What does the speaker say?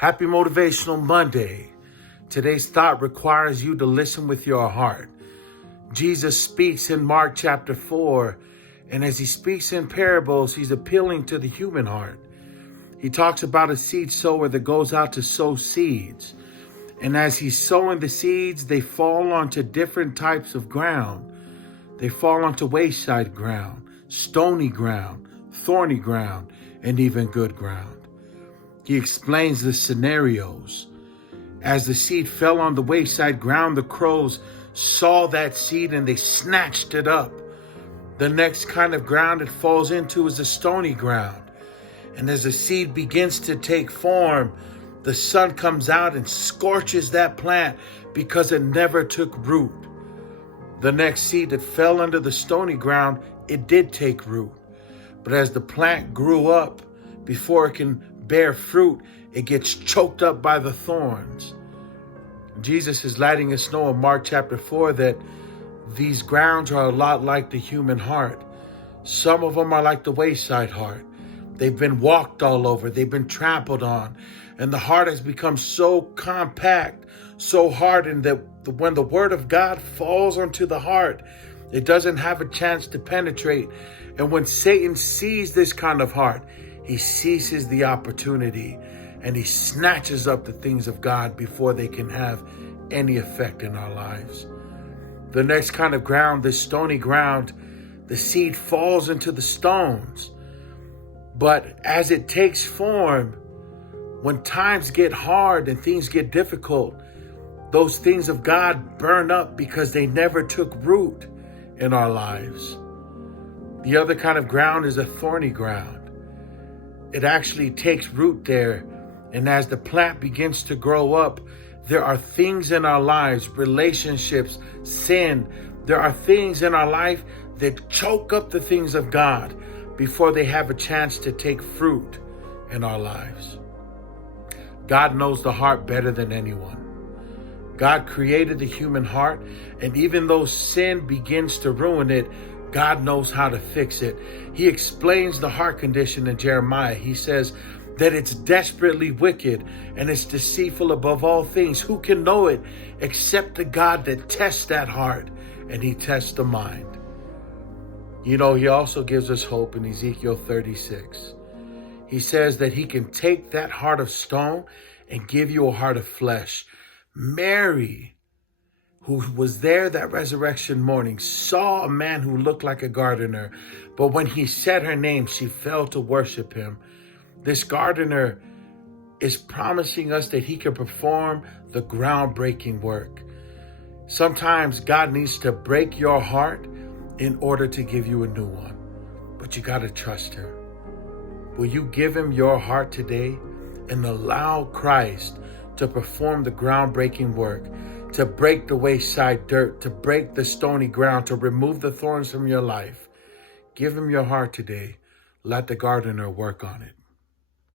Happy Motivational Monday. Today's thought requires you to listen with your heart. Jesus speaks in Mark chapter 4, and as he speaks in parables, he's appealing to the human heart. He talks about a seed sower that goes out to sow seeds. And as he's sowing the seeds, they fall onto different types of ground. They fall onto wayside ground, stony ground, thorny ground, and even good ground. He explains the scenarios. As the seed fell on the wayside ground, the crows saw that seed and they snatched it up. The next kind of ground it falls into is the stony ground. And as the seed begins to take form, the sun comes out and scorches that plant because it never took root. The next seed that fell under the stony ground, it did take root. But as the plant grew up, before it can bear fruit, it gets choked up by the thorns. Jesus is letting us know in Mark chapter 4 that these grounds are a lot like the human heart. Some of them are like the wayside heart. They've been walked all over. They've been trampled on. And the heart has become so compact, so hardened that when the word of God falls onto the heart, it doesn't have a chance to penetrate. And when Satan sees this kind of heart, he seizes the opportunity and he snatches up the things of God before they can have any effect in our lives. The next kind of ground, this stony ground, the seed falls into the stones. But as it takes form, when times get hard and things get difficult, those things of God burn up because they never took root in our lives. The other kind of ground is a thorny ground. It actually takes root there. And as the plant begins to grow up, there are things in our lives, relationships, sin. There are things in our life that choke up the things of God before they have a chance to take fruit in our lives. God knows the heart better than anyone. God created the human heart, and even though sin begins to ruin it, God knows how to fix it. He explains the heart condition in Jeremiah. He says that it's desperately wicked and it's deceitful above all things. Who can know it except the God that tests that heart, and he tests the mind. You know, he also gives us hope in Ezekiel 36. He says that he can take that heart of stone and give you a heart of flesh. Mary, who was there that resurrection morning, saw a man who looked like a gardener. But when he said her name, she fell to worship him. This gardener is promising us that he can perform the groundbreaking work. Sometimes God needs to break your heart in order to give you a new one. But you got to trust him. Will you give him your heart today and allow Christ to perform the groundbreaking work, to break the wayside dirt, to break the stony ground, to remove the thorns from your life? Give him your heart today. Let the gardener work on it.